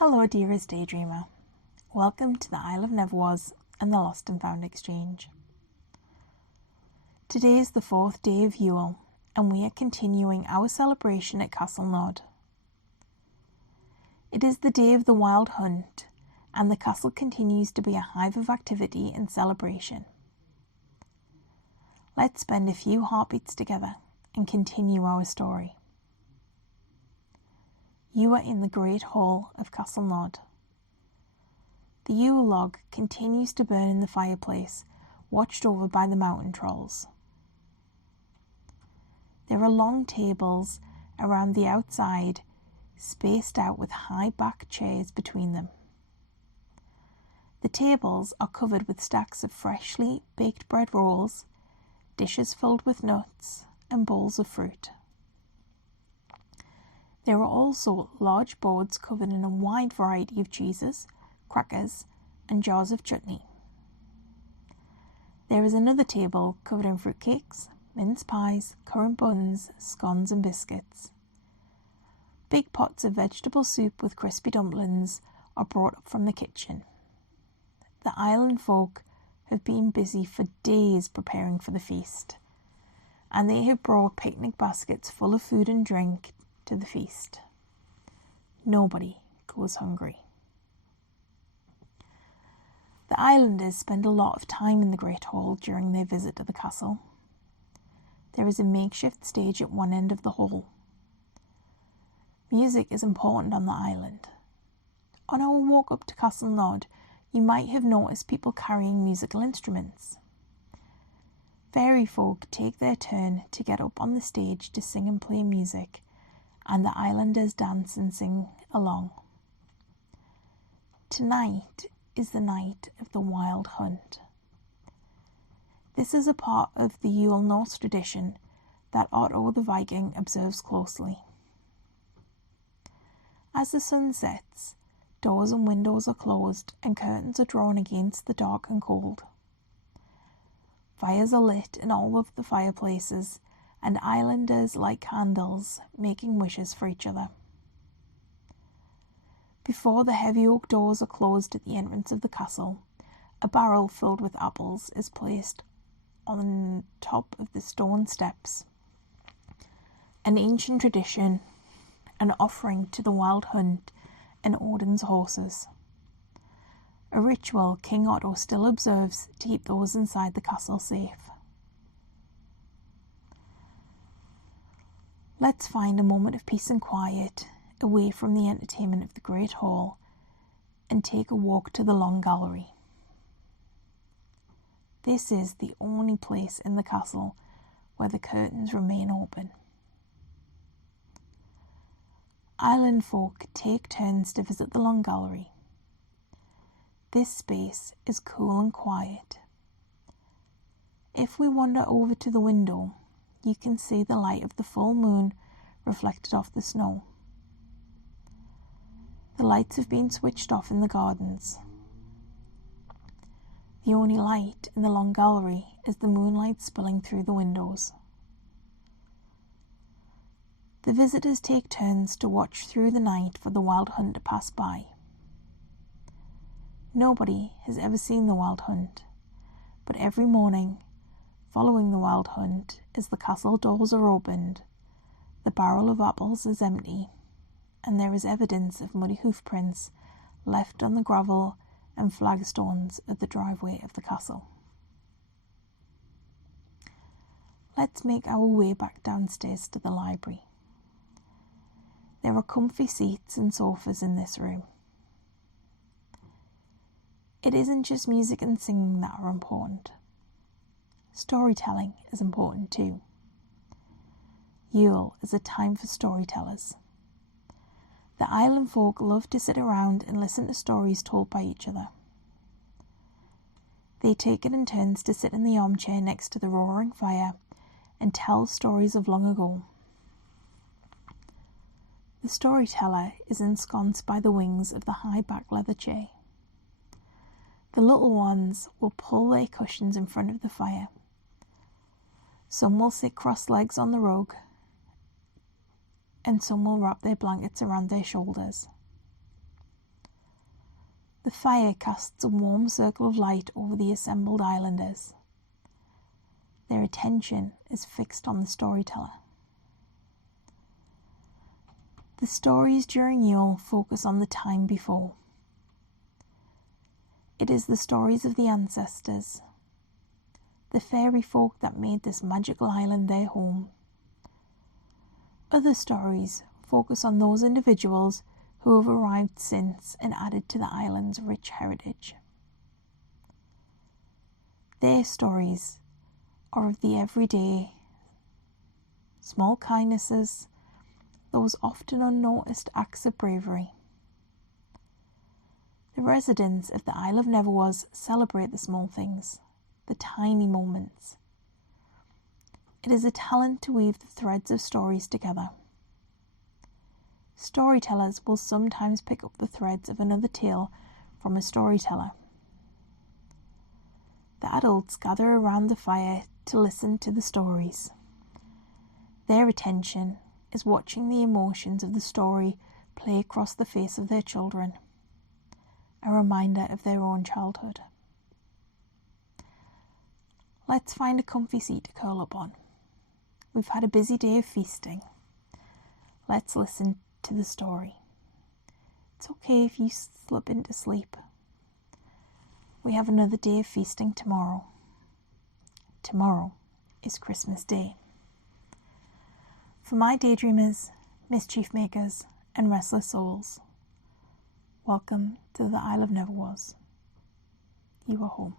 Hello dearest daydreamer, welcome to the Isle of Neverwas and the Lost and Found Exchange. Today is the 4th day of Yule and we are continuing our celebration at Castle Nod. It is the day of the wild hunt and the castle continues to be a hive of activity and celebration. Let's spend a few heartbeats together and continue our story. You are in the great hall of Castle Nod. The Yule log continues to burn in the fireplace, watched over by the mountain trolls. There are long tables around the outside, spaced out with high-backed chairs between them. The tables are covered with stacks of freshly baked bread rolls, dishes filled with nuts, and bowls of fruit. There are also large boards covered in a wide variety of cheeses, crackers, and jars of chutney. There is another table covered in fruitcakes, mince pies, currant buns, scones and biscuits. Big pots of vegetable soup with crispy dumplings are brought up from the kitchen. The island folk have been busy for days preparing for the feast, and they have brought picnic baskets full of food and drink to the feast. Nobody goes hungry. The islanders spend a lot of time in the Great Hall during their visit to the castle. There is a makeshift stage at one end of the hall. Music is important on the island. On our walk up to Castle Nod, you might have noticed people carrying musical instruments. Fairy folk take their turn to get up on the stage to sing and play music, and the islanders dance and sing along. Tonight is the night of the wild hunt. This is a part of the Yule Norse tradition that Otto the Viking observes closely. As the sun sets, doors and windows are closed and curtains are drawn against the dark and cold. Fires are lit in all of the fireplaces, and islanders light candles, making wishes for each other. Before the heavy oak doors are closed at the entrance of the castle, a barrel filled with apples is placed on top of the stone steps. An ancient tradition, an offering to the wild hunt and Odin's horses. A ritual King Otto still observes to keep those inside the castle safe. Let's find a moment of peace and quiet away from the entertainment of the Great Hall and take a walk to the Long Gallery. This is the only place in the castle where the curtains remain open. Island folk take turns to visit the Long Gallery. This space is cool and quiet. If we wander over to the window, you can see the light of the full moon reflected off the snow. The lights have been switched off in the gardens. The only light in the Long Gallery is the moonlight spilling through the windows. The visitors take turns to watch through the night for the wild hunt to pass by. Nobody has ever seen the wild hunt, but every morning, following the wild hunt, as the castle doors are opened, the barrel of apples is empty, and there is evidence of muddy hoofprints left on the gravel and flagstones of the driveway of the castle. Let's make our way back downstairs to the library. There are comfy seats and sofas in this room. It isn't just music and singing that are important. Storytelling is important too. Yule is a time for storytellers. The island folk love to sit around and listen to stories told by each other. They take it in turns to sit in the armchair next to the roaring fire and tell stories of long ago. The storyteller is ensconced by the wings of the high-back leather chair. The little ones will pull their cushions in front of the fire. Some will sit cross legs on the rug, and some will wrap their blankets around their shoulders. The fire casts a warm circle of light over the assembled islanders. Their attention is fixed on the storyteller. The stories during Yule focus on the time before. It is the stories of the ancestors, the fairy folk that made this magical island their home. Other stories focus on those individuals who have arrived since and added to the island's rich heritage. Their stories are of the everyday, small kindnesses, those often unnoticed acts of bravery. The residents of the Isle of Neverwas celebrate the small things, the tiny moments. It is a talent to weave the threads of stories together. Storytellers will sometimes pick up the threads of another tale from a storyteller. The adults gather around the fire to listen to the stories. Their attention is watching the emotions of the story play across the face of their children, a reminder of their own childhood. Let's find a comfy seat to curl up on. We've had a busy day of feasting. Let's listen to the story. It's okay if you slip into sleep. We have another day of feasting tomorrow. Tomorrow is Christmas Day. For my daydreamers, mischief makers, and restless souls, welcome to the Isle of Neverwas. You are home.